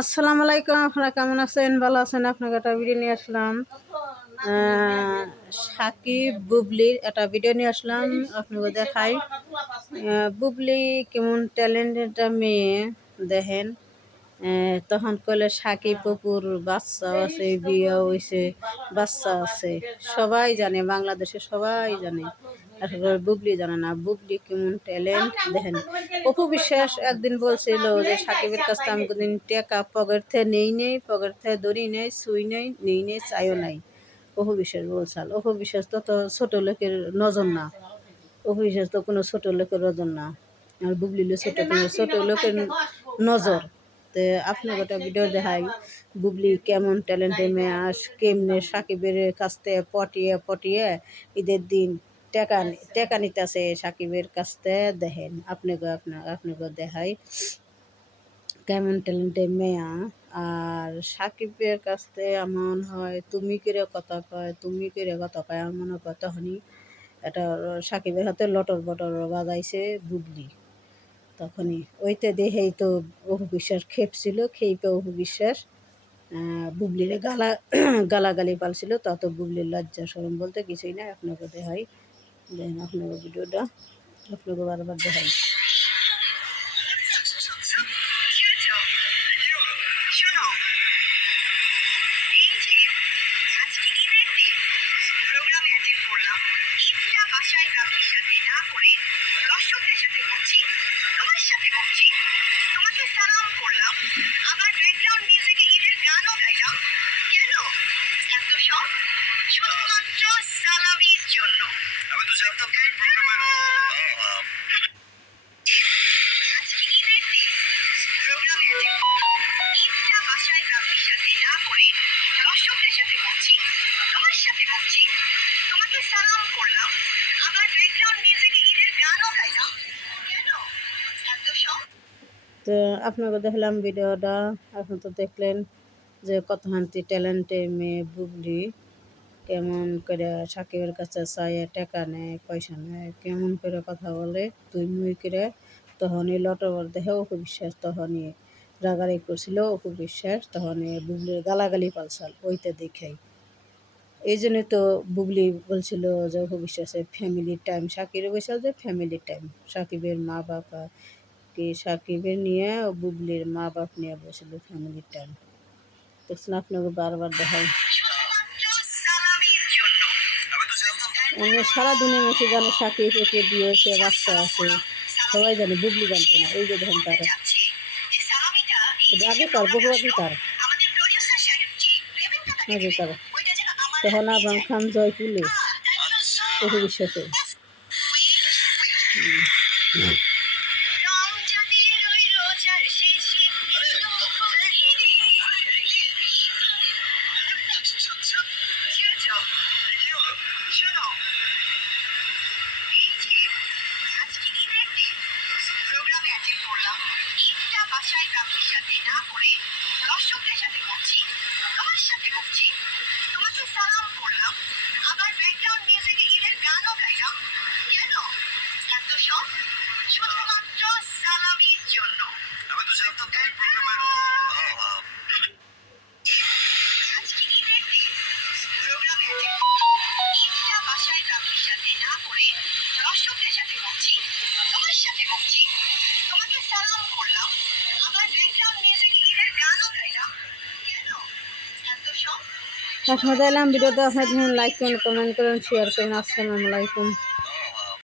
আসসালামু আলাইকুম, আপনারা কেমন আছেন? ভালো আছেন? আপনাকে একটা ভিডিও নিয়ে আসলাম। সাকিব বুবলির একটা ভিডিও নিয়ে আসলাম, আপনাকে দেখাই। বুবলি কেমন ট্যালেন্টেড একটা মেয়ে দেখেন। তখন কইলে সাকিব অপুর বাচ্চা আছে, বিয়ে হয়েছে, বাচ্চা আছে, সবাই জানে, বাংলাদেশে সবাই জানে। আসলে বুবলি জানে না। বুবলি কেমন ট্যালেন্ট দেখেন। অপু বিশ্বাস একদিন বলছিল যে সাকিবের কাছ থেকে আমি কোনদিন টেকা পকেট থেকে নেই, পকেট থেকে ধরি নেই, ছুঁই নেই, চাইও নাই। অপু বিশ্বাস বলছাল। অপু বিশ্বাস তো ছোট লোকের নজর না। অপু বিশ্বাস তো কোনো ছোট লোকের নজর না। আর বুবলি ছোট লোকের নজর। তো আপনাকে একটা ভিডিও দেখাই, বুবলি কেমন ট্যালেন্টের মেয়ে, কেমনে সাকিবের কাছ থেকে পটিয়ে ঈদের দিন টেকা নিতেছে সাকিবের কাছ থেকে। দেখেন আপনাকে দেখাই কেমন ট্যালেন্টের মেয়া। আর সাকিবের কাছ থেকে এমন হয় তুমি কিরে কথা কয় এমন তখনই এটা সাকিবের হাতে লটর বটর বাজাইছে বুবলি। তখনই ওইতে দেখেই তো অপু বিশ্বাস খেপছিল, খেইপে অপু বিশ্বাস বুবলির গালাগালি পালছিল। তত বুবলির লজ্জা শরম বলতে কিছুই না। আপনাকে দেখাই, দেখেন আপনাকে ভিডিওটা, আপনাকে বারবার দেখাই। শুধুমাত্র সালামির জন্য। আমি তো জানতাম তুমি আজকে ঈদের দিন প্রোগ্রামে ঈদটা বাসায় কাউরির সাথে না করে দর্শকদের সাথে করছি, তোমার সাথে করছি। তোমাকে সালাম করলাম, আবার ব্যাকগ্রাউন্ড মিউজিকে ঈদের গানও গাইলাম। কেন এত সব? তো আপনাকে দেখলাম ভিডিওটা, আপনি তো দেখলেন যে কত হান্তি ট্যালেন্টের মেয়ে বুবলি কেমন করে সাকিবের কাছে চাইয়ে টাকা নেয়, পয়সা নেয়, কেমন করে কথা বলে তুই মুই করে। তখনই লটবর দেখে অপু বিশ্বাস তখনই রাগারাগি করছিল। অপু বিশ্বাস তখনই বুবলির গালাগালি পালসাল ওইটা দেখেই। এই জন্যই তো বুবলি বলছিল যে অপু বিশ্বাসের ফ্যামিলি টাইম, সাকিবের বলছিল যে ফ্যামিলি টাইম, সাকিবের মা বাপ কি সাকিবের নিয়ে বুবলির মা বাপ নিয়ে বসছিল ফ্যামিলি টাইম। দেখছেন আপনাকে বারবার দেখায়। সারা দুনিয়া মানুষ জানে সাকিব একে বিয়ে হয়েছে, বাচ্চা আছে, সবাই জানে, বুবলি জানতো না। এই যে দেখেন তারা আগেকার বহু আগেকার তখন আবরাম খান জয়পুলে অপু বিশ্বাসে। বাসায় কাউরির সাথে না করে দর্শকদের সাথে করছি, তোমার সাথে করছি। তোমাকে সালাম করলাম, আবার ব্যাকগ্রাউন্ড মিউজিকে ঈদের গানও গাইলাম। কেন এত সব? শুধুমাত্র সালামির জন্য। আমি তো জানতাম তুমি প্রোগ্রামের আজকে ঈদের দিন প্রোগ্রামে ঈদটা বাসায় কাউরির সাথে না করে দর্শকদের সাথে করছি, তোমার সাথে করছি। তোমাকে সালাম করলাম, আবার ব্যাকগ্রাউন্ড মিউজিকে ঈদের গানও গাইলাম। কেন এত সব? আপনাদের এলাম ভিডিওটা, আপনাদের লাইক করুন, কমেন্ট করুন, শেয়ার করুন। আসসালামু আলাইকুম।